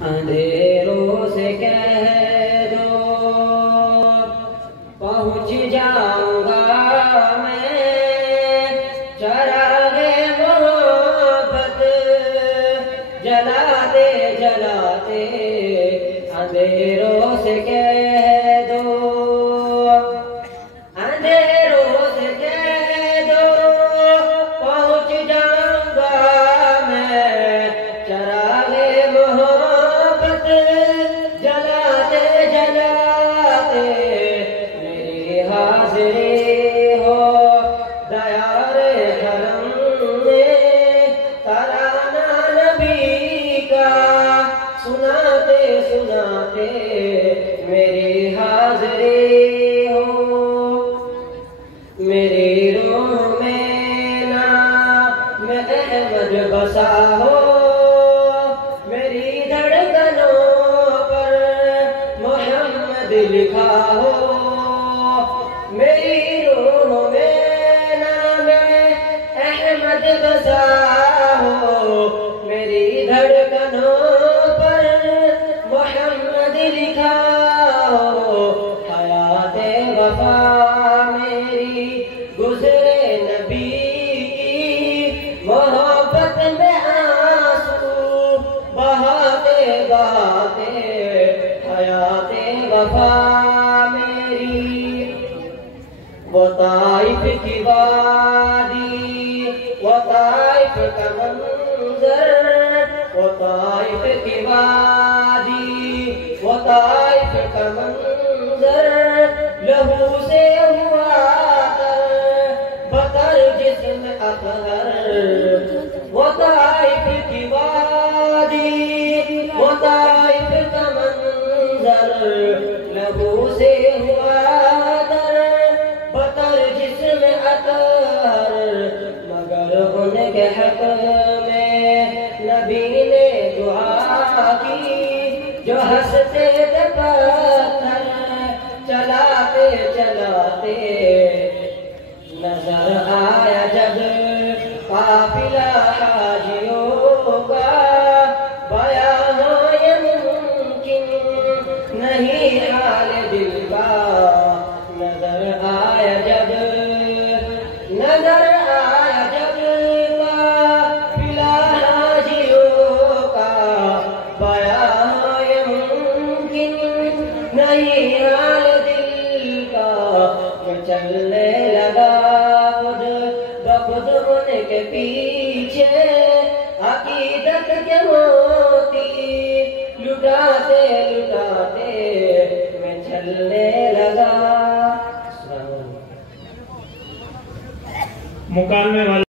अंधेरों से कह दो पहुँच जाऊंगा मैं, चरागे मोहब्बत जलाते जलाते। अंधेरों से कह दो, अंधेरों से कह दो पहुँच जाऊंगा मैं, चरागे मोहब्बत जलाते जलाते। मेरी हाज़िरी हो दयारे करम में, तराना नबी का सुनाते सुनाते। मेरी हाज़िरी हो मेरी रूह में नाम अहमद बसा हो, मेरी धड़कनों पर मोहम्मद लिखा हो। मेरी रूह में नाम अहमद बसा हो, मेरी धड़कनों पर मोहम्मद लिखा हो। हयाते वफा मेरी गुज़रे नबी की, मोहब्बत में आंसू बहाते बहाते। हयाते वफा मेरी वो ताइफ की वादी, वो ताइफ का मंजर, वो ताइफ की वादी, वो ताइफ का मंजर। लहू से हुआ तर बतर जिस्म अतहर, वो ताइफ की वादी, वो ताइफ का मंजर। लहू से हुआ तर बतर जिस्म अतहर। मगर उनके हक में नबी ने दुआ की, जो हंसते थे पत्थर चलाते चलाते। नजर आया जब काफिला हाजियों का, बयां हो ये मुमकिन नहीं हाल दिल का। नजर आया जब, नजर आया जब काफिला हाजियों का, बयां हो ये मुमकिन नहीं हाल दिल का। मैं चलने लगा खुद बखुद उनके पीछे, अकीदत के मोती लुटाते लुटाते। मैं चलने लगा। मुकालमे वाले